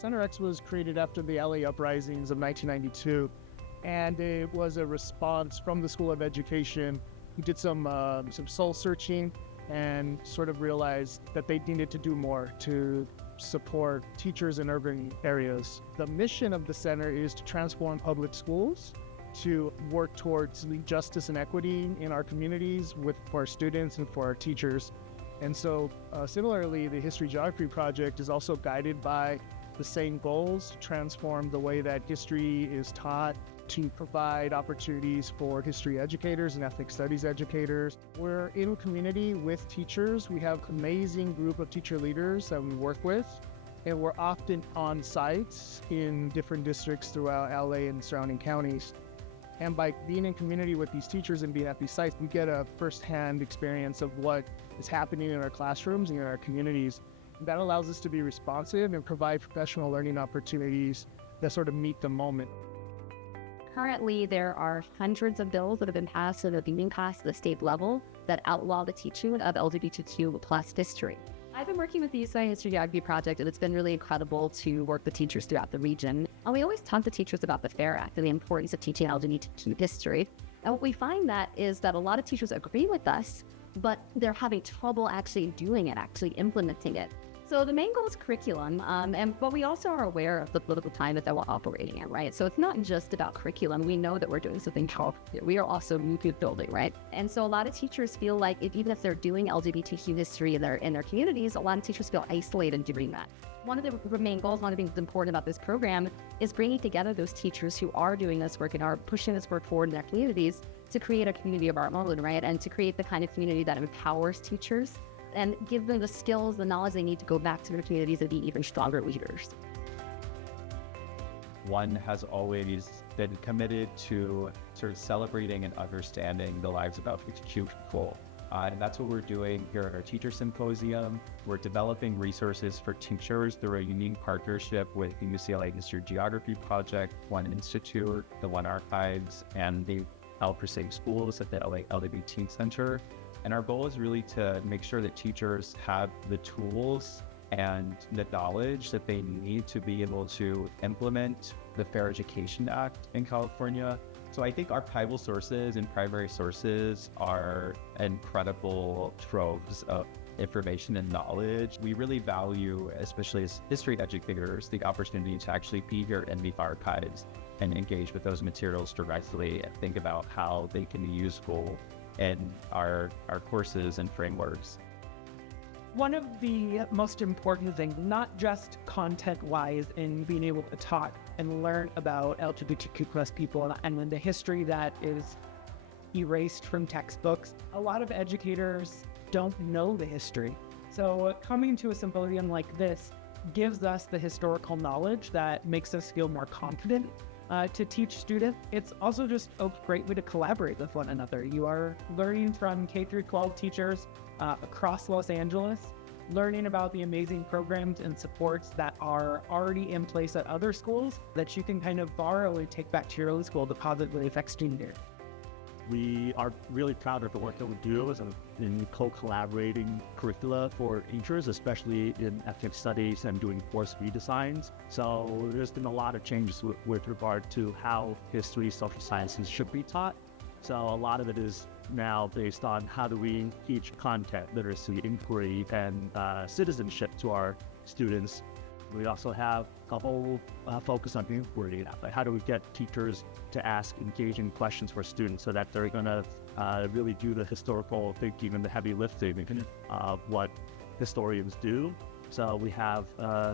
Center X was created after the LA uprisings of 1992, and it was a response from the School of Education, who did some soul searching and sort of realized that they needed to do more to support teachers in urban areas. The mission of the center is to transform public schools, to work towards justice and equity in our communities for our students and for our teachers. And so similarly, the History-Geography Project is also guided by the same goals: to transform the way that history is taught, to provide opportunities for history educators and ethnic studies educators. We're in community with teachers. We have an amazing group of teacher leaders that we work with, and we're often on sites in different districts throughout LA and surrounding counties. And by being in community with these teachers and being at these sites, we get a firsthand experience of what is happening in our classrooms and in our communities. And that allows us to be responsive and provide professional learning opportunities that sort of meet the moment. Currently, there are hundreds of bills that have been passed or that are being passed at the state level that outlaw the teaching of LGBTQ plus history. I've been working with the UCLA History-Geography Project, and it's been really incredible to work with teachers throughout the region. And we always talk to teachers about the FAIR Act and the importance of teaching LGBTQ history. And what we find is that a lot of teachers agree with us, but they're having trouble actually doing it, actually implementing it. So the main goal is curriculum, but we also are aware of the political climate that we're operating in, right? So it's not just about curriculum. We know that we're doing something called, we are also movement building, right? And so a lot of teachers feel like even if they're doing LGBTQ history in their communities, a lot of teachers feel isolated doing that. One of the main goals, one of the things that's important about this program is bringing together those teachers who are doing this work and are pushing this work forward in their communities to create a community of our own, right? And to create the kind of community that empowers teachers and give them the skills, the knowledge they need to go back to their communities and be even stronger leaders. One has always been committed to sort of celebrating and understanding the lives of LGBTQ people. And that's what we're doing here at our Teacher Symposium. We're developing resources for teachers through a unique partnership with the UCLA History-Geography Project, One Institute, the One Archives, and the L for Safe Schools at the LA LGBT Center. And our goal is really to make sure that teachers have the tools and the knowledge that they need to be able to implement the Fair Education Act in California. So I think archival sources and primary sources are incredible troves of information and knowledge. We really value, especially as history educators, the opportunity to actually be here in the archives and engage with those materials directly and think about how they can be useful in our courses and frameworks. One of the most important things, not just content-wise in being able to talk and learn about LGBTQ plus people and the history that is erased from textbooks, a lot of educators don't know the history. So coming to a symposium like this gives us the historical knowledge that makes us feel more confident to teach students. It's also just a great way to collaborate with one another. You are learning from K-12 teachers across Los Angeles, learning about the amazing programs and supports that are already in place at other schools that you can kind of borrow and take back to your own school to positively affect student here. We are really proud of the work that we do in co-collaborating curricula for teachers, especially in ethnic studies and doing course redesigns. So there's been a lot of changes with regard to how history, social sciences should be taught. So a lot of it is now based on how do we teach content, literacy, inquiry, and citizenship to our students. We also have a whole focus on inquiry. Like how do we get teachers to ask engaging questions for students so that they're going to really do the historical thinking and the heavy lifting of what historians do. So we have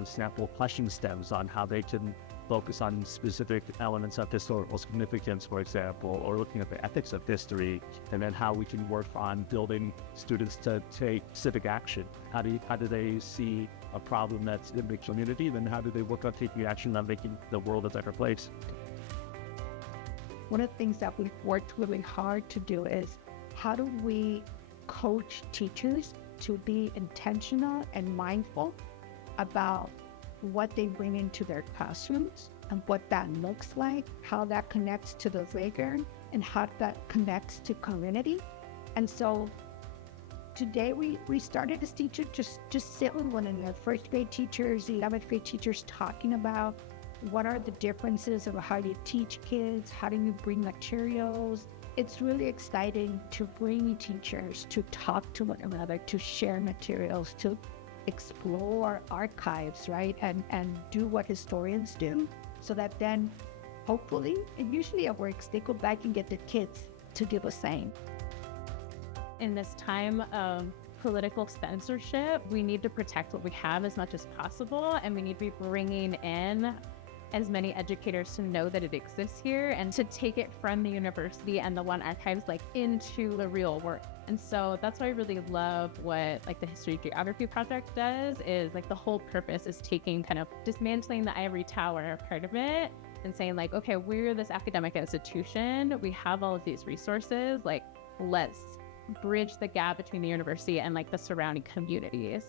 sample question stems on how they can focus on specific elements of historical significance, for example, or looking at the ethics of history, and then how we can work on building students to take civic action. How do they see a problem that's in the community, then how do they work on taking action on making the world a better place? One of the things that we've worked really hard to do is how do we coach teachers to be intentional and mindful about what they bring into their classrooms and what that looks like, how that connects to the playground, and how that connects to community. And so today we started as teachers just sit with one another, first grade teachers, 11th grade teachers, talking about what are the differences of how you teach kids, how do you bring materials. It's really exciting to bring teachers to talk to one another, to share materials, to explore archives, right? And do what historians do, so that then hopefully, and usually it works, they go back and get the kids to do the same. In this time of political censorship, we need to protect what we have as much as possible, and we need to be bringing in as many educators to know that it exists here and to take it from the university and the one archives like into the real world. And so that's why I really love what like the History-Geography Project does, is like the whole purpose is taking kind of dismantling the ivory tower part of it and saying like, okay, we're this academic institution, we have all of these resources, like let's bridge the gap between the university and like the surrounding communities.